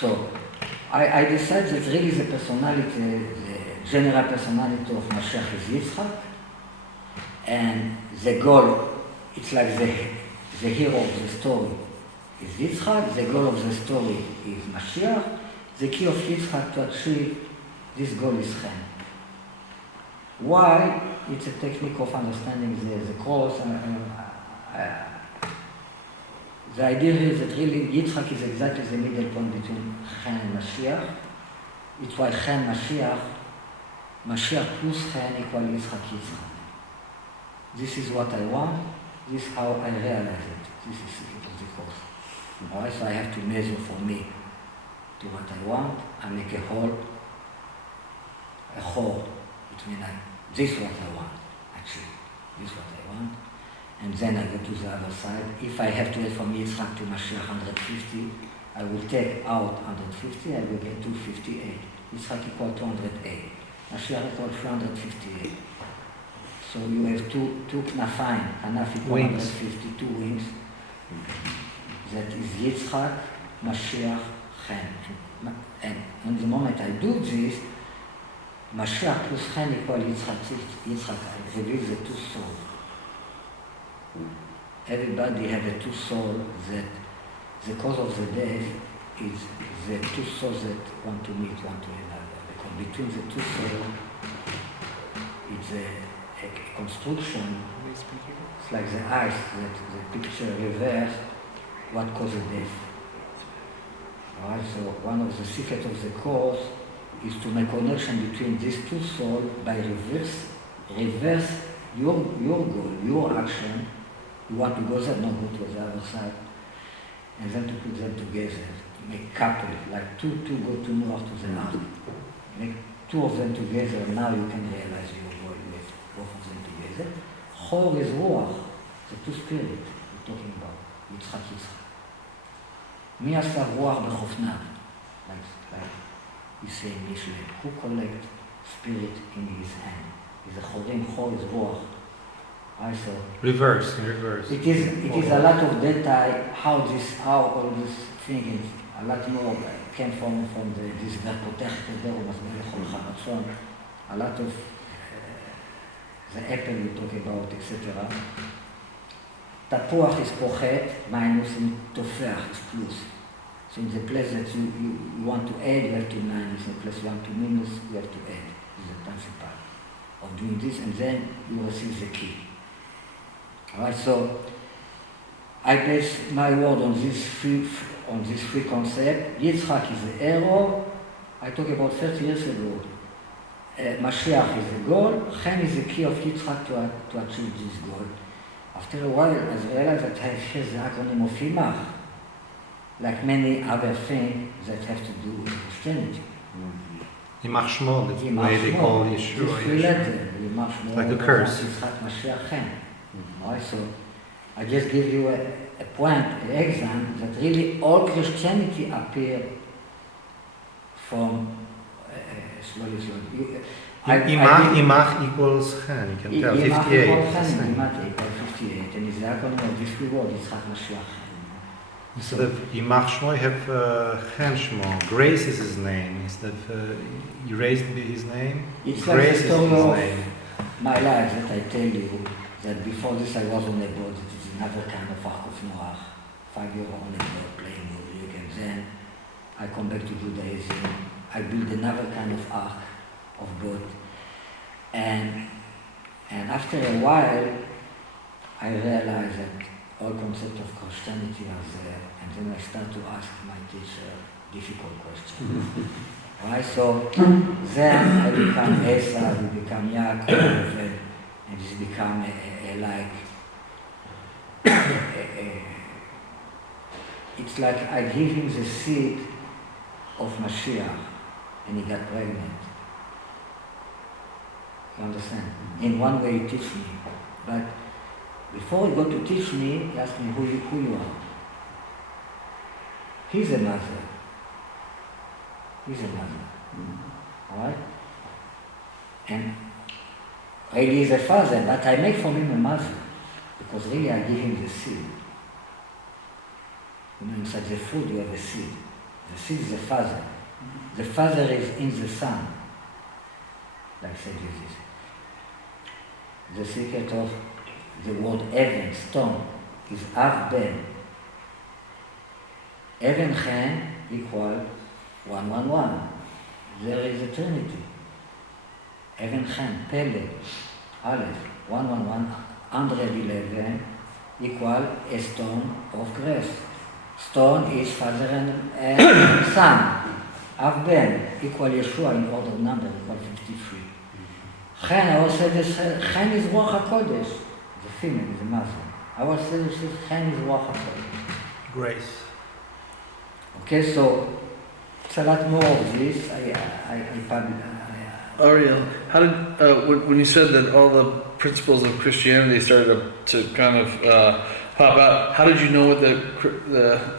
So I decided that really the personality, the general personality of Mashiach is Yitzchak, and the goal, it's like the hero of the story is Yitzchak, the goal of the story is Mashiach, the key of Yitzchak to achieve this goal is Chen. Why? It's a technique of understanding the course. The idea is that really Yitzchak is exactly the middle point between Chen and Mashiach. It's why Chen Mashiach, Mashiach plus Chen equal Yitzchak Yitzchak. This is what I want, this is how I realize it. This is the course. Alright, so I have to measure for me to what I want. I make a hole between this is what I want, actually. This is what I want. And then I go to the other side. If I have to add from Yitzchak to Mashiach 150, I will take out 150, I will get 258. Yitzchak equal 208. Mashiach equal 358. So you have two knafayim, Hanaf equal 152 wings. That is Yitzchak, Mashiach, Chen. And on the moment I do this, Mashiach plus Chen equal Yitzchak. I reveal the two souls. Everybody have a two souls that the cause of the death is the two souls that want to meet one to another. Because between the two souls, it's a construction. It's like the ice that the picture reverse what causes death. Alright, so one of the secrets of the course is to make connection between these two souls by reverse your goal, your action. You want to go there, not go to the other side, and then to put them together, to make couple, like two go to north to the north. Make two of them together, now you can realize your goal with both of them together. Chor is Ruach, the two spirits we're talking about, Yitzchak. Mi asa Ruach b'chofnav, like we say in Mishle, who collect spirit in his hand. Is a chorim, chor is Ruach. So reverse. It is a lot of data, how all this thing is, a lot more came from this a lot of the apple we talk about, etc. Tapuach is pochet, minus, and tofeach is plus. So in the place that you want to add, you have to minus, in the place you want to minus, you have to add. This is the principle of doing this, and then you receive the key. Alright, so I base my word on this three concepts. Yitzchak is the arrow. I talked about 30 years ago. Mashiach is the goal. Chen is the key of Yitzchak to achieve this goal. After a while, I realized that I have the acronym of Imach, like many other things that have to do with Christianity. Imach Shmo, that's the way they call Yeshua. This three letters, Imach Shmo, like a curse. Yitzchak, Mashiach, Chen. Right, so I just give you a point, an example that really all Christianity appear from slowly. Imach equals Chen, you can tell, 58. Imach equals 58, and it's the acronym of this three words, Yitzchak, Mashiach. Instead of Imach Shmo, you have Chen Shmo. Grace is his name. Instead of erased his name, it's Grace like the story is his name. My life that I tell you, that before this I was on a boat. It is another kind of Ark of Noah. 5 years on a boat playing music, and then I come back to Judaism. I build another kind of ark of boat, and after a while I realized that all concepts of Christianity are there, and then I start to ask my teacher difficult questions. Right? So then I become Esau, we become Yaakov, and it's become it's like I give him the seed of Mashiach, and he got pregnant. You understand? In one way he teach me, but before he got to teach me, he asked me who you are. He's a mother. Alright? And really he's a father, but I make from him a mother, because really I give him the seed. You know, inside the food you have a seed. The seed is the Father. The Father is in the Son, like said Jesus. The secret of the word Even, stone, is Av Ben. Even Chen equal 111. There is a Trinity. Even Chen, Pele, Aleph, 111, 111 equal a stone of grace. Stone is Father and Son. Av Ben equal Yeshua in order of number equal 53. Chen, I will say this, Chen is Ruach HaKodesh. The female is the mother. I will say this, Chen is Ruach HaKodesh. Grace. Okay, so it's a lot more of this. Ariel, how did when you said that all the principles of Christianity started to kind of pop out? How did you know what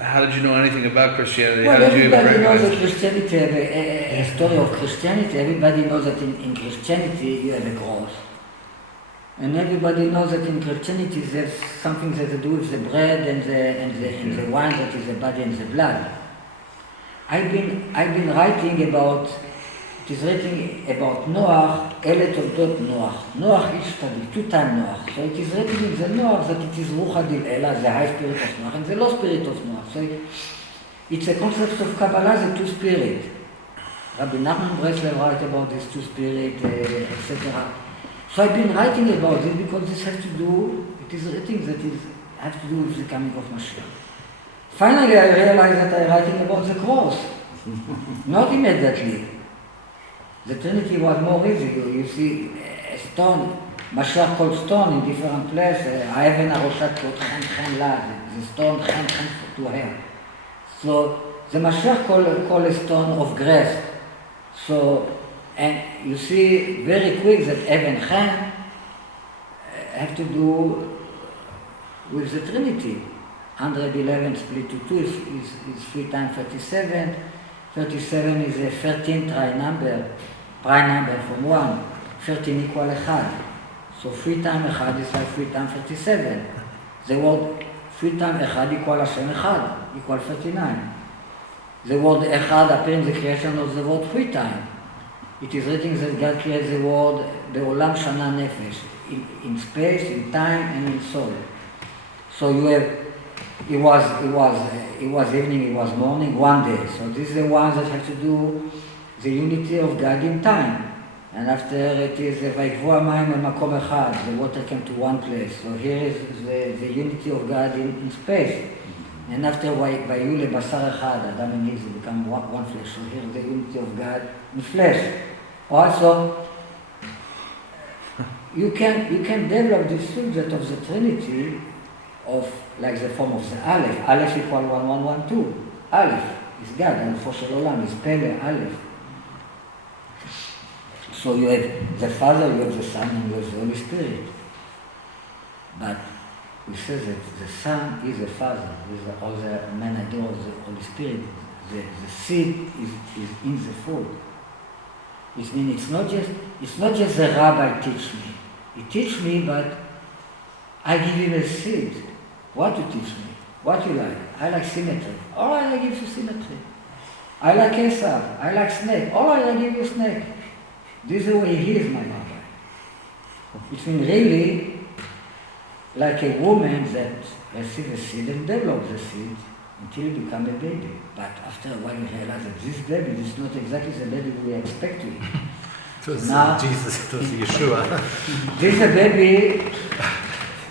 how did you know anything about Christianity? Well, how did you even everybody knows recognize that Christianity, a story of Christianity. Everybody knows that in Christianity you have a cross. And everybody knows that in Christianity there's something that to do with the bread and the wine that is the body and the blood. I've been writing about, it is written about Noach, Ele Toldot Noach. Noach is studied, two-time Noach. So it is written in the Noach that it is Ruach Adil Ela, the high spirit of Noach, and the low spirit of Noach. So it's a concept of Kabbalah, the two spirit. Rabbi Nachman Breslev write about this two spirit, etc. So I've been writing about this because this has to do, it is written that it has to do with the coming of Mashiach. Finally, I realized that I'm writing about the cross. Not immediately. The Trinity was more easy. You see, a stone, Mashiach called stone in different places. Haven Aroshat called Chen Lad. The stone Chen to her. So the Mashiach called a stone of grace. So, and you see very quick that Even Chen have to do with the Trinity. 111 split to 2 is 3 times 37. 37 is a 13 prime number from 1. 13 equal 1. So 3 times 1 is like 3 times 37. The word 3 times 1 equal Hashem 1, equal 39. The word Echad appears in the creation of the word 3 times. It is written that God creates the word Be'olam Shana Nefesh, in space, in time, and in soul. So you have it was evening, it was morning, one day. So this is the one that has to do the unity of God in time. And after it is Vayikvu Hamayim El Makom Echad, the water came to one place. So here is the unity of God in space. And after Vayu LeBasar Echad, Adam and Eve become one flesh. So here is the unity of God in flesh. Also, you can develop this subject of the Trinity of like the form of the Aleph. Aleph equal 1112. Aleph is God, and for Shalom is Pele, Aleph. So you have the Father, you have the Son, and you have the Holy Spirit. But we say that the Son is the Father, with all the manager of the Holy Spirit. The seed is in the food. It means it's not just the rabbi teach me. He teach me, but I give him a seed. What you teach me? What you like? I like symmetry. All right, I give you symmetry. I like Esav. I like snake. All right, I give you snake. This is the way he is my rabbi. It means really like a woman that receives a seed and develops the seed until it becomes a baby. But after a while you realize that this baby is not exactly the baby we expect to be. It was now, Jesus, it was Yeshua. This is a baby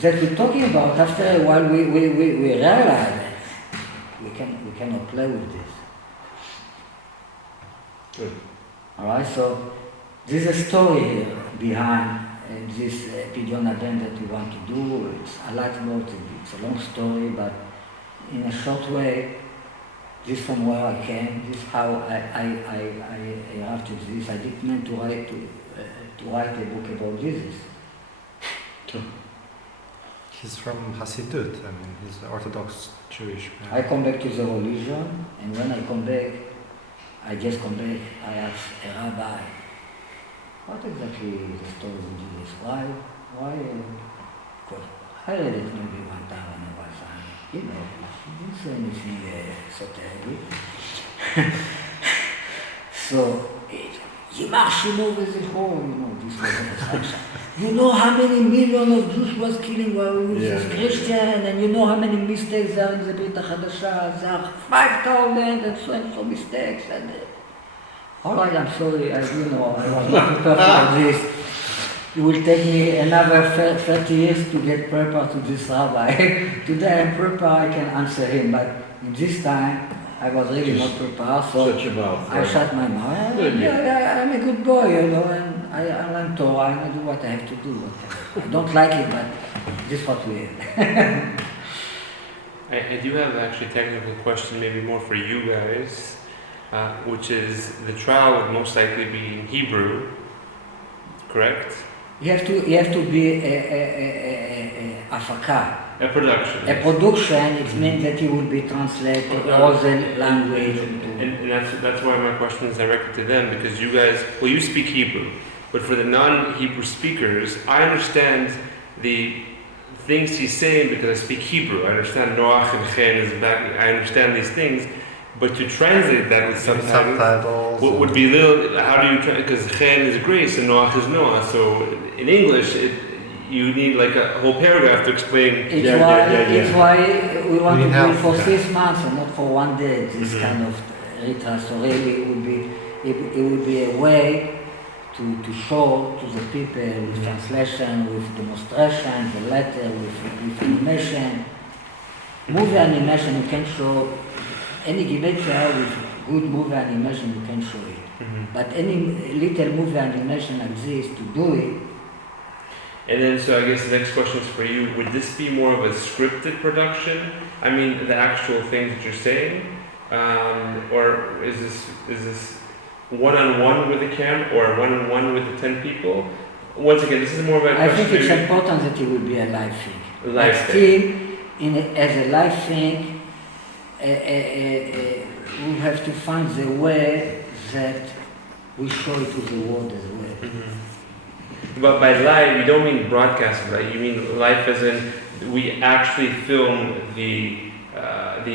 that we're talking about. After a while we realize that we cannot play with this. Good. Alright, so there's a story here behind this Pidyon Adam that we want to do. It's a lot more to it. It's a long story, but in a short way, this is from where I came. This is how I arrived to this. I didn't mean to write a book about Jesus. He's from Hasidut, I mean, he's Orthodox Jewish man. I come back to the religion, and when I come back, I ask a rabbi, what exactly is the story of Jesus? Why? Because I read it maybe one time when I was, he didn't say anything so terrible. So, Yimach Shemo v'zichro, this was an instruction. You know how many millions of Jews was killing while we was Christian, and you know how many mistakes there are in the Brit HaChadasha. There are 5,000 and so mistakes. And all right, I'm sorry, I was not prepared for this. It will take me another 30 years to get prepared to this rabbi. Today I'm prepared, I can answer him, but in this time, I was really not prepared, so Shut your mouth. I shut my mouth. Good, I'm a good boy, and I learn Torah, and I do what I have to do. I don't like it, but this is what we have. I do have actually a technical question, maybe more for you guys, which is the trial would most likely be in Hebrew, correct? You have to be a afaka. A production. A production, it means that you will be translated all the language. And that's why my question is directed to them, because you guys, well, you speak Hebrew, but for the non-Hebrew speakers, I understand the things he's saying because I speak Hebrew. I understand Noach and Chen is back. I understand these things, but to translate that with subtitles, what would be a little? How do you? Because Chen is grace and Noach is Noah. So in English, you need like a whole paragraph to explain. It's why we want to do it for 6 months and not for one day. This kind of ritual. So really, it would be a way to show to the people with translation, with demonstration, the letter, with animation. Movie animation, you can show any gematria with good movie animation, you can show it. But any little movie animation like this, to do it. And then, so I guess the next question is for you. Would this be more of a scripted production? I mean, the actual things that you're saying? Or is this one-on-one with the camp or one-on-one with the 10 people? Once again, this is more of a question. I think it's important that it will be a live thing. Live but thing. Still, as a live thing, we have to find the way that we show it to the world as well. But by live, you don't mean broadcast, right? You mean live as in we actually film the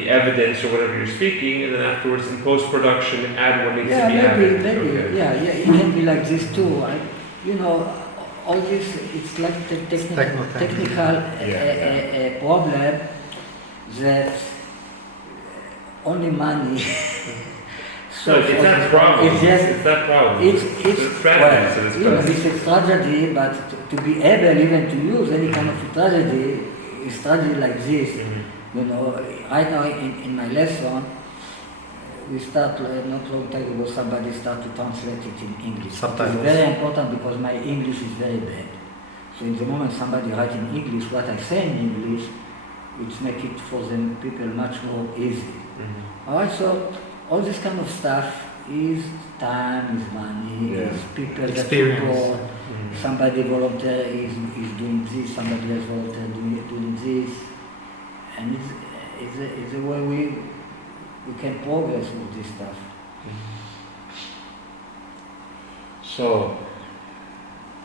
evidence or whatever you're speaking, and then afterwards in post-production add what needs to be added. Maybe. Okay. Yeah, it can be like this too. All this, it's like technical problem that only money. So it's not a problem. It's not a problem. It's tragedy. It's a tragedy, but to be able even to use any kind of tragedy is tragedy like this. Right now in my lesson, we start not long time ago. Somebody start to translate it in English. Sometimes it's very important because my English is very bad. So in the moment somebody write in English what I say in English, it make it for them people much more easy. All right, so all this kind of stuff is time, is money, is people that support. Somebody volunteer is doing this, somebody else volunteer doing this, and it's a way we can progress with this stuff. So,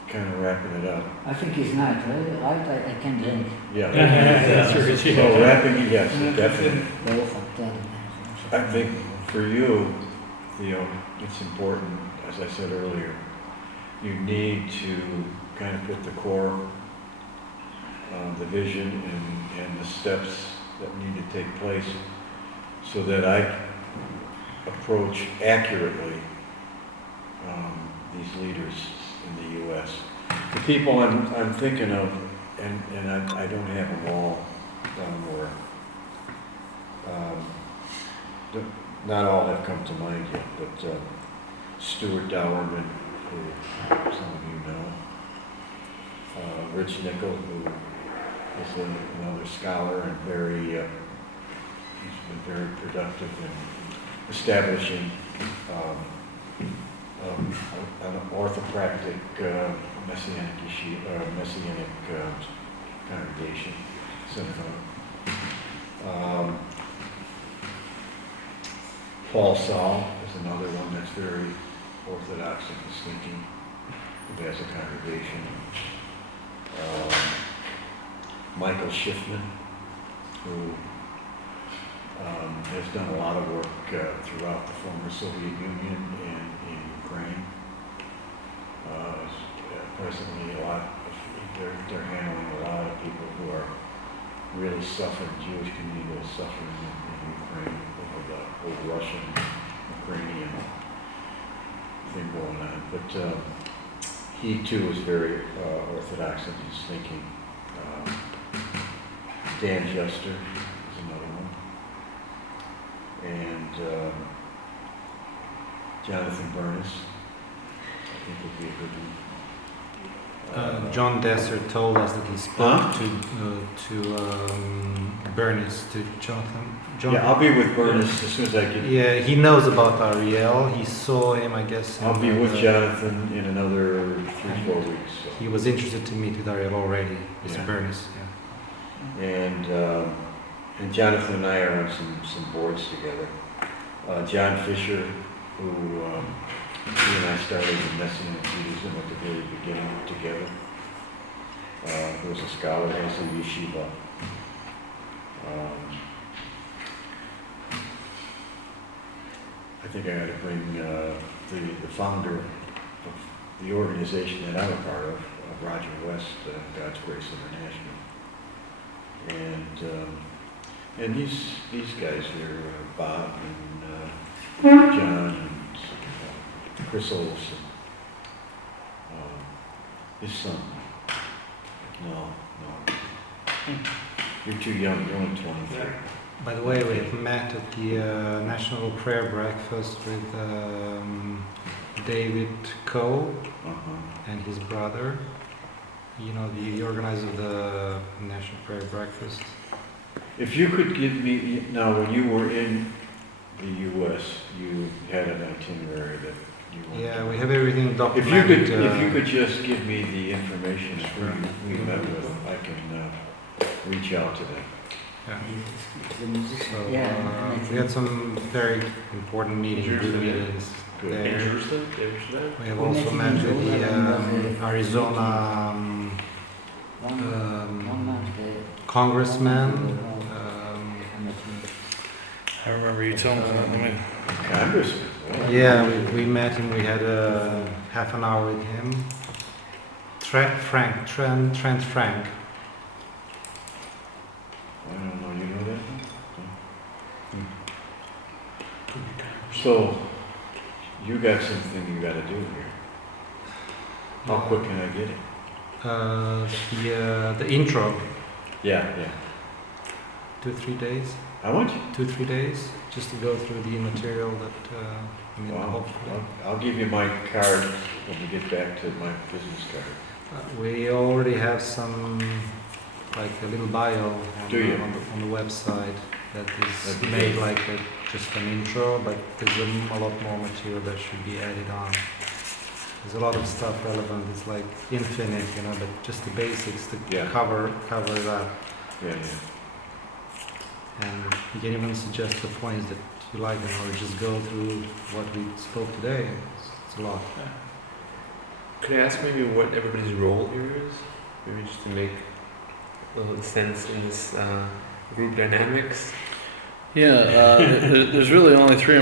kind of wrapping it up. I think it's night, right? I can drink. Yeah. So wrapping it, yes, definitely. I think for you, it's important, as I said earlier, you need to kind of put the core, the vision and the steps that need to take place so that I approach accurately these leaders in the U.S. The people I'm thinking of, and I don't have them all down where, not all have come to mind yet, but Stuart Dowerman, who some of you know, Rich Nickel, who is another scholar and he's been very productive in establishing an orthopractic Messianic congregation, synagogue. Paul Saul is another one that's very orthodox in his thinking, who has a congregation. Michael Schiffman, who has done a lot of work throughout the former Soviet Union and in Ukraine. Presently, they're handling a lot of people who are really suffering, Jewish community that is suffering in Ukraine over the whole Russian-Ukrainian thing going on. But he too is very orthodox in his thinking. Dan Jester is another one. And Jonathan Burness, I think would be a good one. John Desser told us that he spoke to Bernice, to Jonathan. Yeah, I'll be with Burness as soon as I get. Yeah, he knows about Ariel. He saw him, I guess. I'll be with Jonathan in another 3-4 weeks. So. He was interested to meet with Ariel already, Mr. Yeah. Bernice. Yeah. And Jonathan and I are on some boards together. John Fisher, who he and I started in Messianic Judaism at the very beginning together. He was a scholar, has a yeshiva. I think I got to bring the founder of the organization that I'm a part of, Roger West, God's Grace International. And these guys here, Bob and John and Chris Olson, his son. No. You're too young, you're only 23. By the way, we have met at the National Prayer Breakfast with David Coe and his brother. You know, the organizer of the National Prayer Breakfast. If you could give me, now when you were in the U.S., you had an itinerary that you wanted. Yeah, we have everything If documented. you could just give me the information of who you met with, I can reach out to them. Yeah. The musician. So, we had some very important meetings, good meetings Good. In there. Jerusalem? We have also met with the Arizona congressman. I remember you telling me that. Congressman. Well, Yeah, we met him. We had a half an hour with him. Trent Frank. I don't know, you know that? So, you got something you gotta do here. How quick can I get it? The intro, Yeah. 2-3 days. How much? 2-3 days, just to go through the material that Wow. hopefully. I'll give you my card when we get back to my business card. We already have some, like a little bio Do you? on the website that is That'd be made great. like just an intro, but there's a lot more material that should be added on. There's a lot of stuff relevant. It's like infinite, but just the basics to Yeah. cover it up. Yeah. And you can even suggest the points that you like them, or just go through what we spoke today. It's a lot. Could I ask maybe what everybody's role here is? Maybe just to make a little sense in this group dynamics? Yeah, there's really only three